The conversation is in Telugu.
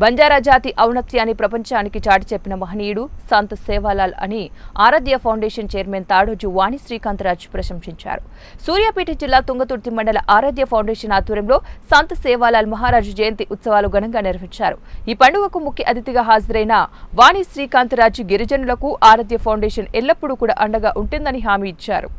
బంజారా జాతి ఔన్నత్యాన్ని ప్రపంచానికి చాటి చెప్పిన మహనీయుడు సంత్ సేవాలాల్ అని ఆరాధ్య ఫౌండేషన్ చైర్మన్ తాడోజు వాణి శ్రీకాంతరాజ్ ప్రశంసించారు. సూర్యాపేట జిల్లా తుంగతుర్తి మండల ఆరాధ్య ఫౌండేషన్ ఆధ్వర్యంలో సంత్ సేవాలాల్ మహారాజు జయంతి ఉత్సవాలు ఘనంగా నిర్వహించారు. ఈ పండుగకు ముఖ్య అతిథిగా హాజరైన వాణి శ్రీకాంతరాజ్ గిరిజనులకు ఆరాధ్య ఫౌండేషన్ ఎల్లప్పుడూ కూడా అండగా ఉంటుందని హామీ ఇచ్చారు.